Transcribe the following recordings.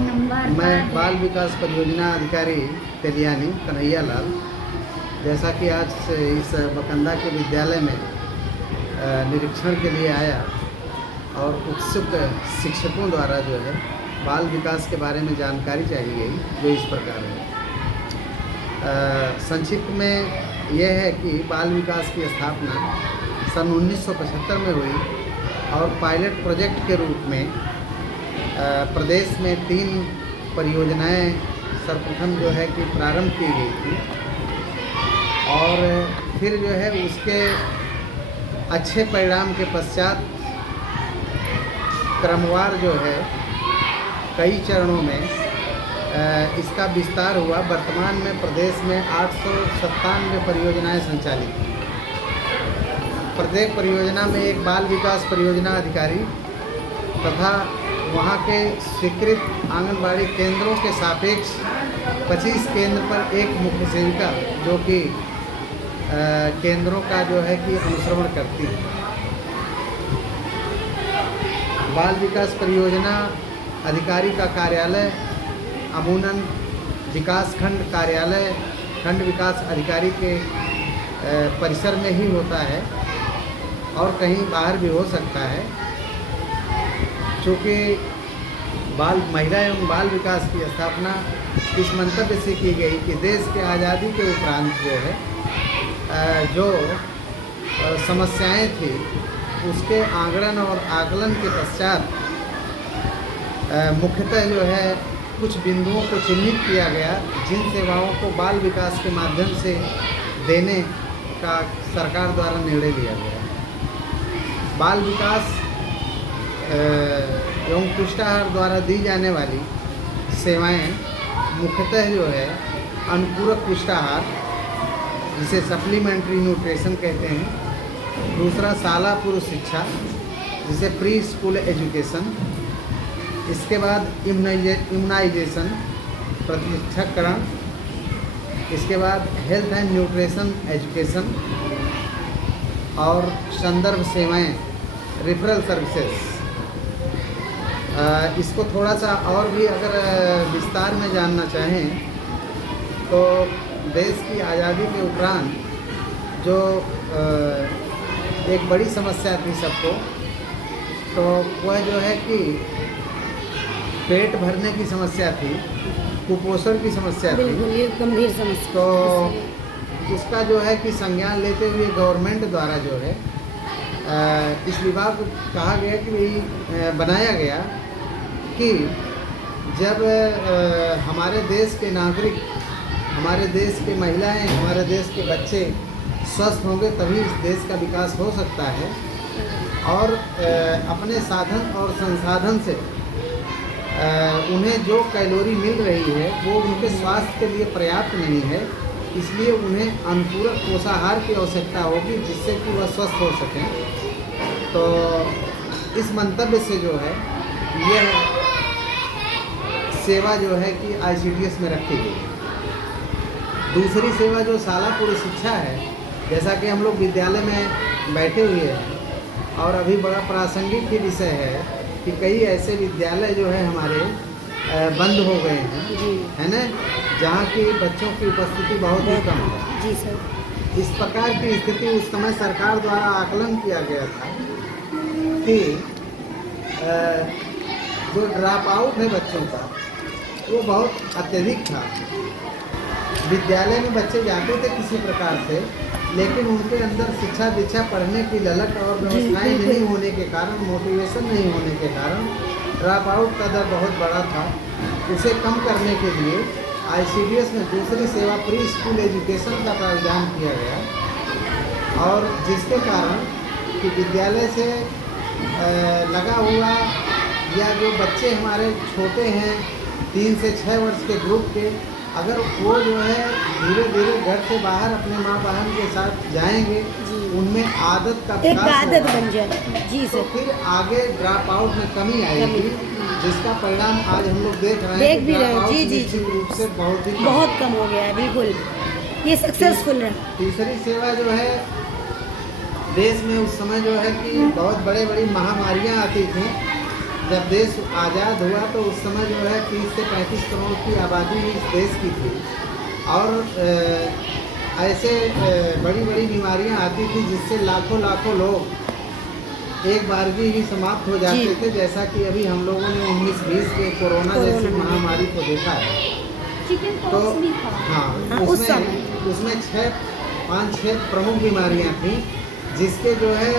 मैं बाल विकास परियोजना अधिकारी तेलियानी कन्हैया लाल, जैसा कि आज से इस बकंदा के विद्यालय में निरीक्षण के लिए आया और उत्सुक शिक्षकों द्वारा जो है बाल विकास के बारे में जानकारी चाहिए गई, जो इस प्रकार है। संक्षिप्त में यह है कि बाल विकास की स्थापना सन 1975 में हुई और पायलट प्रोजेक्ट के रूप में प्रदेश में 3 परियोजनाएं सर्वप्रथम जो है कि प्रारंभ की गई थी और फिर जो है उसके अच्छे परिणाम के पश्चात क्रमवार जो है कई चरणों में इसका विस्तार हुआ। वर्तमान में प्रदेश में 897 परियोजनाएं संचालित हैं। प्रत्येक परियोजना में एक बाल विकास परियोजना अधिकारी तथा वहाँ के स्वीकृत आंगनबाड़ी केंद्रों के सापेक्ष 25 केंद्र पर एक मुख्य सेविका जो कि केंद्रों का जो है कि अनुश्रवण करती है। बाल विकास परियोजना अधिकारी का कार्यालय अमूनन विकास खंड कार्यालय खंड विकास अधिकारी के परिसर में ही होता है और कहीं बाहर भी हो सकता है। चूँकि महिला एवं बाल विकास की स्थापना इस मंतव्य से की गई कि देश के आज़ादी के उपरांत जो है जो समस्याएं थी उसके आंकड़न और आकलन के पश्चात मुख्यतः जो है कुछ बिंदुओं को चिन्हित किया गया जिन सेवाओं को बाल विकास के माध्यम से देने का सरकार द्वारा निर्णय लिया गया। बाल विकास एवं पुष्टाहार द्वारा दी जाने वाली सेवाएं मुख्यतः जो है अनुपूरक पुष्टाहार जिसे सप्लीमेंट्री न्यूट्रिशन कहते हैं, दूसरा शाला पूर्व शिक्षा जिसे प्री स्कूल एजुकेशन, इसके बाद इम्यूनाइजेशन प्रतिष्ठीकरण, इसके बाद हेल्थ एंड न्यूट्रिशन एजुकेशन और संदर्भ सेवाएं रेफरल सर्विसेज। इसको थोड़ा सा और भी अगर विस्तार में जानना चाहें तो देश की आज़ादी के उपरांत जो एक बड़ी समस्या थी सबको, तो वह जो है कि पेट भरने की समस्या थी, कुपोषण की समस्या थी। ये गंभीर समस्या। तो उसका जो है कि संज्ञान लेते हुए गवर्नमेंट द्वारा जो है इस विभाग को कहा गया कि बनाया गया कि जब हमारे देश के नागरिक, हमारे देश के महिलाएं, हमारे देश के बच्चे स्वस्थ होंगे तभी इस देश का विकास हो सकता है और अपने साधन और संसाधन से उन्हें जो कैलोरी मिल रही है वो उनके स्वास्थ्य के लिए पर्याप्त नहीं है, इसलिए उन्हें अनुपूरक पोषाहार की आवश्यकता होगी जिससे कि वह स्वस्थ हो सकें। तो इस मंतव्य से जो है यह सेवा जो है कि ICDS में रखी गई। दूसरी सेवा जो शाला पूर्व शिक्षा है, जैसा कि हम लोग विद्यालय में बैठे हुए हैं और अभी बड़ा प्रासंगिक भी विषय है कि कई ऐसे विद्यालय जो है हमारे बंद हो गए हैं, है ना, जहाँ की बच्चों की उपस्थिति बहुत ही कम है। जी सर। इस प्रकार की स्थिति उस समय सरकार द्वारा आकलन किया गया था कि जो ड्रॉप आउट है बच्चों का वो बहुत अत्यधिक था। विद्यालय में बच्चे जाते थे किसी प्रकार से, लेकिन उनके अंदर शिक्षा दीक्षा पढ़ने की ललक और व्यवस्थाएं नहीं होने के कारण, मोटिवेशन नहीं होने के कारण ड्रॉप आउट का दर बहुत बड़ा था। उसे कम करने के लिए ICDS में दूसरी सेवा प्री स्कूल एजुकेशन का प्रावधान किया गया और जिसके कारण कि विद्यालय से लगा हुआ या जो बच्चे हमारे छोटे हैं 3 से 6 वर्ष के ग्रुप के, अगर वो जो है धीरे धीरे घर से बाहर अपने माँ बहन के साथ जाएंगे, उनमें आदत का एक आदत बन जाए। जी सर। तो फिर आगे ड्रॉप आउट में कमी आएगी, जिसका परिणाम आज हम लोग देख रहे हैं। देख भी रहे हैं। जी जी निश्चित रूप से बहुत कम हो गया है, बिल्कुल ये सक्सेसफुल है। तीसरी सेवा जो है देश में उस समय जो है कि बहुत बड़ी महामारियां आती थी जब देश आज़ाद हुआ तो उस समय जो है 30 से 35 करोड़ की आबादी इस देश की थी और ऐसे बड़ी बड़ी बीमारियां आती थी जिससे लाखों लाखों लोग एक बारगी ही समाप्त हो जाते जी। थे, जैसा कि अभी हम लोगों ने 19-20 के कोरोना जैसी कोरोना। महामारी को देखा है। चिकन तो पॉक्स भी था। हाँ, हाँ, उस समय। उसमें 5-6 प्रमुख बीमारियां थी जिसके जो है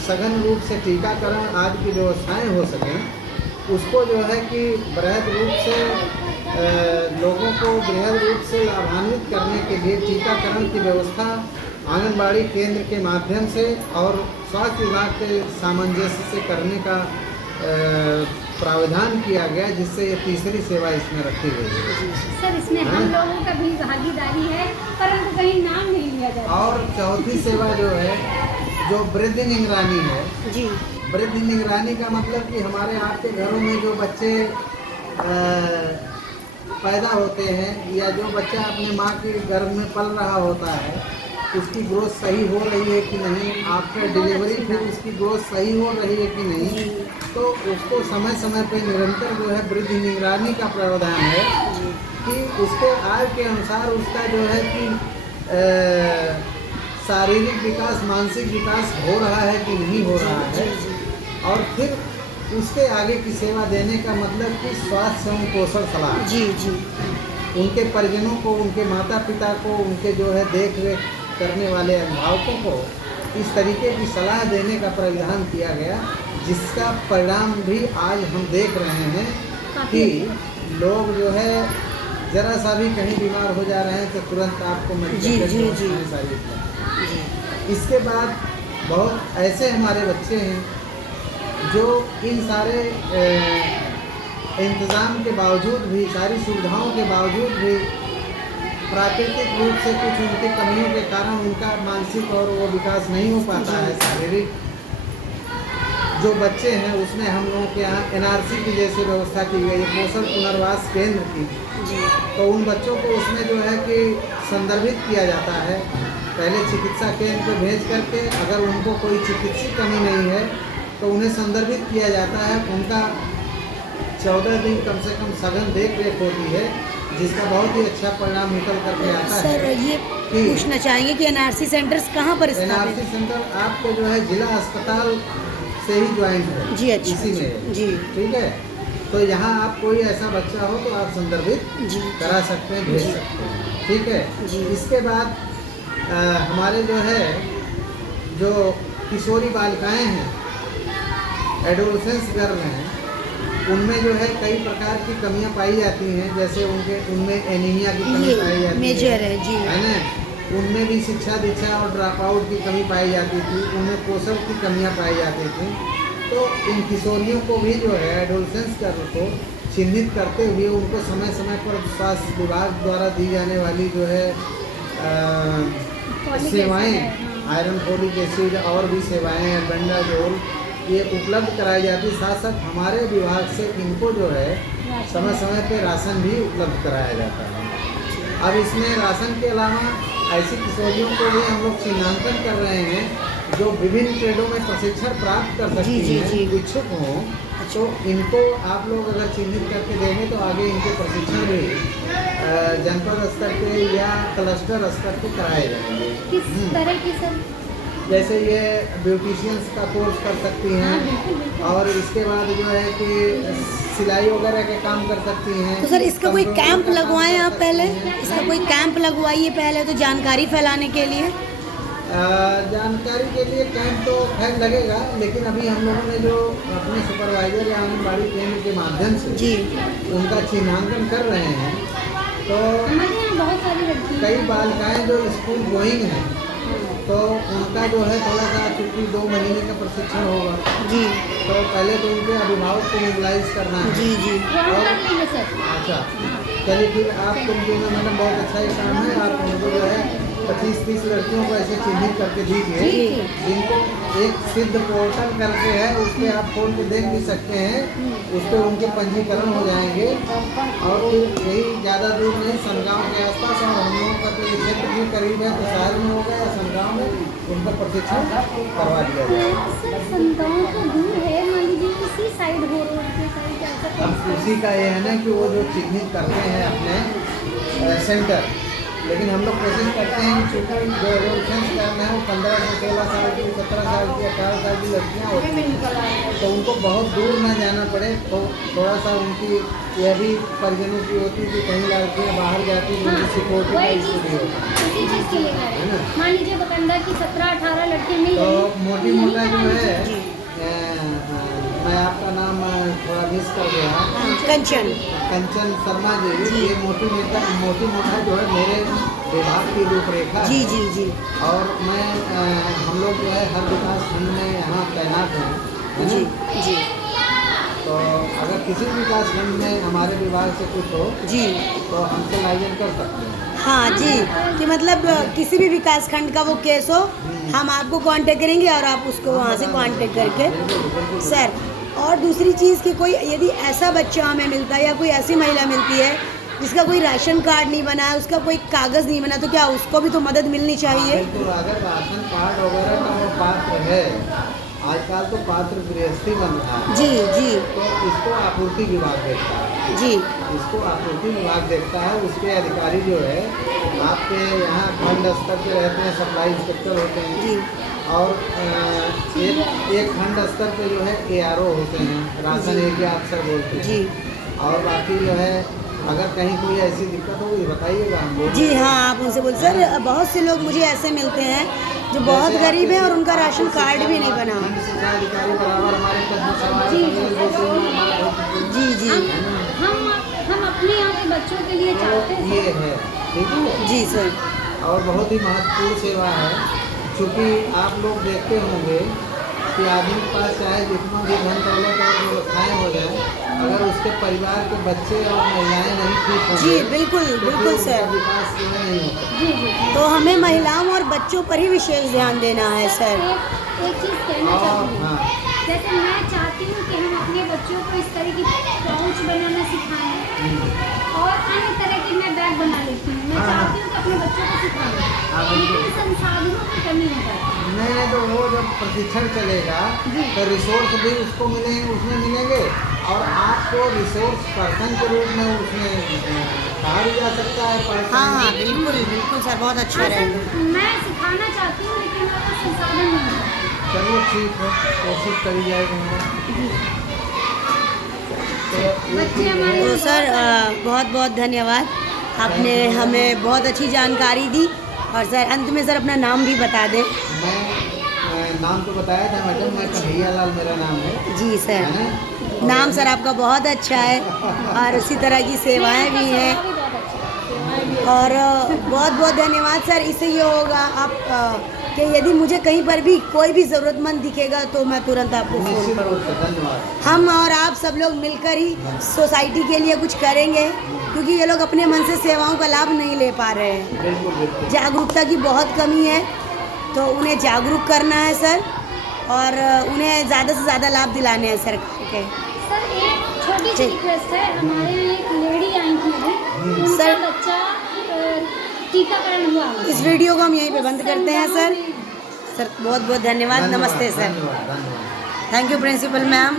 सघन रूप से टीकाकरण आदि की व्यवस्थाएं हो सकें, उसको जो है कि बृहद रूप से लोगों को बृहद रूप से लाभान्वित करने के लिए टीकाकरण की व्यवस्था आंगनबाड़ी केंद्र के माध्यम से और स्वास्थ्य विभाग के सामंजस्य से करने का प्रावधान किया गया, जिससे ये तीसरी सेवा इसमें रखी गई है। सर इसमें हम लोगों का भी भागीदारी है, परंतु कहीं नाम नहीं लिया जाता। और चौथी सेवा जो है, जो वृद्ध निगरानी है। जी। वृद्ध निगरानी का मतलब कि हमारे आपके घरों में जो बच्चे पैदा होते हैं या जो बच्चा अपने माँ के गर्भ में पल रहा होता है, उसकी ग्रोथ सही हो रही है कि नहीं, आफ्टर डिलीवरी फिर उसकी ग्रोथ सही हो रही है कि नहीं, तो उसको समय समय पर निरंतर जो है वृद्ध निगरानी का प्रावधान है कि उसके आय के अनुसार उसका जो है कि शारीरिक विकास, मानसिक विकास हो रहा है कि नहीं हो रहा है, और फिर उसके आगे की सेवा देने का मतलब कि स्वास्थ्य एवं पोषण सलाह। जी जी। उनके परिजनों को, उनके माता पिता को, उनके जो है देख रेख करने वाले अभिभावकों को इस तरीके की सलाह देने का प्रावधान किया गया, जिसका परिणाम भी आज हम देख रहे हैं कि लोग जो है ज़रा सा भी कहीं बीमार हो जा रहे हैं तो तुरंत आपको जी, जी, जी। सारी इसके बाद बहुत ऐसे हमारे बच्चे हैं जो इन सारे इंतज़ाम के बावजूद भी, सारी सुविधाओं के बावजूद भी प्राकृतिक रूप से कुछ उनकी कमियों के कारण उनका मानसिक और वो विकास नहीं हो पाता है शारीरिक। जो बच्चे हैं उसमें हम लोगों के यहाँ NRC की जैसी व्यवस्था की गई है, पोषण पुनर्वास केंद्र की। तो उन बच्चों को उसमें जो है कि संदर्भित किया जाता है, पहले चिकित्सा केंद्र पे भेज करके, अगर उनको कोई चिकित्सीय कमी नहीं है तो उन्हें संदर्भित किया जाता है। उनका 14 दिन कम से कम सघन देख रेख होती है, जिसका बहुत ही अच्छा परिणाम निकल करके आता है। सर ये पूछना चाहेंगे कि NRC सेंटर्स कहाँ पर स्थापित NRC सेंटर आपको जो है जिला अस्पताल से ही ज्वाइंट है। जी, अच्छा, इसी में है। जी। ठीक है, तो यहाँ आप कोई ऐसा बच्चा हो तो आप संदर्भित जी करा सकते हैं, भेज सकते हैं। ठीक है जी। इसके बाद हमारे जो है जो किशोरी बालिकाएं हैं, एडोलसेंस गर्ल हैं, उनमें जो है कई प्रकार की कमियां पाई जाती हैं, जैसे उनमें एनीमिया की कमी पाई जाती मेजर है जी, है ना। उनमें भी शिक्षा दीक्षा और ड्रॉप आउट की कमी पाई जाती थी, उनमें पोषण की कमियां पाई जाती थी। तो इन किशोरियों को भी जो है एडोलसेंस गर्ल को चिन्हित करते हुए उनको समय समय पर स्वास्थ्य विभाग द्वारा दी जाने वाली जो है सेवाएं, आयरन, फोलिक एसिड और भी सेवाएं, बेंडाजोल, ये उपलब्ध कराई जाती। साथ साथ हमारे विभाग से इनको जो है समय समय पे राशन भी उपलब्ध कराया जाता है। अब इसमें राशन के अलावा ऐसी किशोरियों को भी हम लोग चिन्हांकन कर रहे हैं जो विभिन्न ट्रेडों में प्रशिक्षण प्राप्त कर सकती जी, हैं, जी। इच्छुक हों। तो इनको आप लोग अगर चिन्हित करके देंगे तो आगे इनके प्रशिक्षण भी जनपद स्तर पे या क्लस्टर स्तर पे कराए जाएंगे। किस तरह की सर? जैसे ये ब्यूटिशियंस का कोर्स कर सकती हैं, हाँ, बिल्कुल, बिल्कुल। और इसके बाद जो है कि सिलाई वगैरह के काम कर सकती हैं। तो सर इसका कोई कंप्यूटर कैंप का काम लगवाएं कर आप पहले, सकती हैं। इसका कोई कैंप लगवाइए पहले तो जानकारी फैलाने के लिए। जानकारी के लिए कैंप तो खैर लगेगा, लेकिन अभी हम लोगों ने जो अपने सुपरवाइजर या आंगनबाड़ी केंद्र के माध्यम से जी उनका चिन्हांकन कर रहे हैं, तो हमारे यहाँ बहुत सारी लड़की कई बालिकाएं जो स्कूल गोइंग हैं, तो उनका जो है थोड़ा सा, चूँकि 2 महीने का प्रशिक्षण होगा, जी तो पहले तो उनके अभिभावक को मोबिलाइज करना है। जी जी फॉर्म कर लेंगे सर। अच्छा, चलिए फिर आप तुम जो है मैडम बहुत अच्छा ये काम है, आप उनको जो है 25-30 लड़कियों को ऐसे चिन्हित करके दीजिए, जी। जिनको एक सिद्ध पोर्टल करके है, उस पर आप खोल के देख भी सकते हैं, उस पर उनके पंजीकरण हो जाएंगे। और फिर यही ज़्यादा दूर नहीं, संगाँव के आसपास, और हम लोगों का तो ये क्षेत्र भी करीब है, तो शहर में होगा या संगाँव में उनका प्रशिक्षण करवा दिया जाएगा। सर संगाँव तो दूर है, मान लीजिए कि इसी साइड हो रोड के साइड ऐसा अब कुछ उसी का ये है ना कि वो जो चिन्हित करते हैं अपने सेंटर, लेकिन हम लोग कोशिश करते हैं कि चूँकि जो एडोलसेंस टर्म है वो 15 से 16 साल की, 17 साल की, 18 साल की लड़कियाँ होती हैं, तो उनको बहुत दूर ना जाना पड़े, तो थोड़ा सा उनकी यह भी परिजनों की होती है कि कहीं लड़कियाँ बाहर जाती हैं, उनकी सिक्योरिटी का वही इशू भी होता है। उसी चीज़ के लिए कह रहे है ना? हैं। मान लीजिए दुकानदार की 17-18 लड़के मिल तो गई, मोटी यही मोटा जो करानी है चाहिए। मैं आपका नाम थोड़ा मिस कर गया, कंचन। कंचन शर्मा जी, ये मोटी मोटा जो है मेरे विभाग की रूपरेखा जी है। जी जी और मैं हम लोग जो है हर विकास खंड में यहाँ तैनात हैं, है जी ना? जी तो अगर किसी विकास खंड में हमारे विभाग से कुछ हो जी। तो हमसे लाइजन कर सकते हैं। हाँ जी, कि मतलब किसी भी विकास खंड का वो केस हो, हम आपको कांटेक्ट करेंगे और आप उसको वहाँ से कांटेक्ट करके बिल्कुल बिल्कुल। सर। और दूसरी चीज़ कि कोई यदि ऐसा बच्चा हमें मिलता है या कोई ऐसी महिला मिलती है जिसका कोई राशन कार्ड नहीं बना है, उसका कोई कागज़ नहीं बना, तो क्या उसको भी तो मदद मिलनी चाहिए? बिल्कुल, अगर राशन कार्ड वगैरह का वो पात्र है, आजकल तो पात्र गृहस्थी बन रहा है, जी जी तो इसको आपूर्ति विभाग देखता है। जी इसको आपूर्ति विभाग देखता है, उसके अधिकारी जो है आपके यहाँ खंड स्तर पे रहते हैं, सप्लाई इंस्पेक्टर होते हैं, जी और एक खंड स्तर पे जो है ARO होते हैं, राशन एरिया अफसर बोलते हैं। जी और बाकी जो है अगर कहीं कोई ऐसी दिक्कत होगी बताइएगा, हम लोग जी हाँ, आप उनसे बोल सर। बहुत से लोग मुझे ऐसे मिलते हैं जो बहुत गरीब है और उनका राशन कार्ड भी नहीं बना। खंड शिक्षा अधिकारी बराबर हमारे पास में सवाल जी, सवाल देते हैं, हमारा बहुत जी जी हम अपने यहाँ के बच्चों के लिए चाहते हैं ये है, ठीक है। जी सर। और बहुत ही महत्वपूर्ण सेवा है, क्योंकि आप लोग देखते होंगे कि आदमी के पास चाहे जितना भी धन दौलत और व्यवस्थाएँ हो जाए, अगर उसके परिवार के बच्चे और महिलाएं नहीं ठीक होंगे, जी बिल्कुल तो फिर बिल्कुल उनका सर। विकास जो है नहीं होता। जी जी। तो हमें महिलाओं और बच्चों पर ही विशेष ध्यान देना है सर। एक चीज़ कहना और चाहती हूँ, हाँ, जैसे मैं चाहती हूँ कि हम अपने बच्चों को इस तरह की पाउच बनाना सिखाएं और अन्य तरह की मैं बैग बना लेती हूँ। मैं हाँ, चाहती हूँ कि अपने बच्चों को सिखाएं, हाँ, बिल्कुल। लेकिन संसाधनों की कमी हो जाती है। नहीं तो वो जब प्रशिक्षण चलेगा जी। तो रिसोर्स भी उसको मिलेंगे, उसमें मिलेंगे, और आपको रिसोर्स पर्सन के रूप में उसमें कहा भी जा सकता है। पर्सन हाँ हाँ बिल्कुल बिल्कुल सर, बहुत अच्छा हाँ, रहेगा। सर, मैं सिखाना चाहती हूँ लेकिन मेरे पास संसाधन नहीं है। चलिए ठीक है, कोशिश करी जाएगी। बच्चे हमारे तो सर बहुत बहुत धन्यवाद, आपने हमें बहुत अच्छी जानकारी दी। और सर अंत में सर अपना नाम भी बता दें। मैं नाम तो बताया था मैडम, मैं कन्हैया लाल मेरा नाम है, जी है सर, ना? नाम सर आपका बहुत अच्छा है और उसी तरह की सेवाएं भी हैं। और बहुत बहुत धन्यवाद सर। इससे ये होगा आप कि यदि मुझे कहीं पर भी कोई भी ज़रूरतमंद दिखेगा तो मैं तुरंत आपको फ़ोन निश्चित करूँ। रूप से धन्यवाद। हम और आप सब लोग मिलकर ही सोसाइटी के लिए कुछ करेंगे, क्योंकि ये लोग अपने मन से सेवाओं का लाभ नहीं ले पा रहे हैं। बिल्कुल बिल्कुल। जागरूकता की बहुत कमी है, तो उन्हें जागरूक करना है सर, और उन्हें ज़्यादा से ज़्यादा लाभ दिलाने हैं सरकार के। सर एक छोटी सी रिक्वेस्ट है, हमारे यहाँ एक लेडी आई थी अभी, उनका सर- बच्चा टीकाकरण हुआ। इस वीडियो को हम यहीं पे बंद करते हैं सर। सर बहुत बहुत धन्यवाद, नमस्ते सर। धन्यवाद धन्यवाद। Thank you principal ma'am.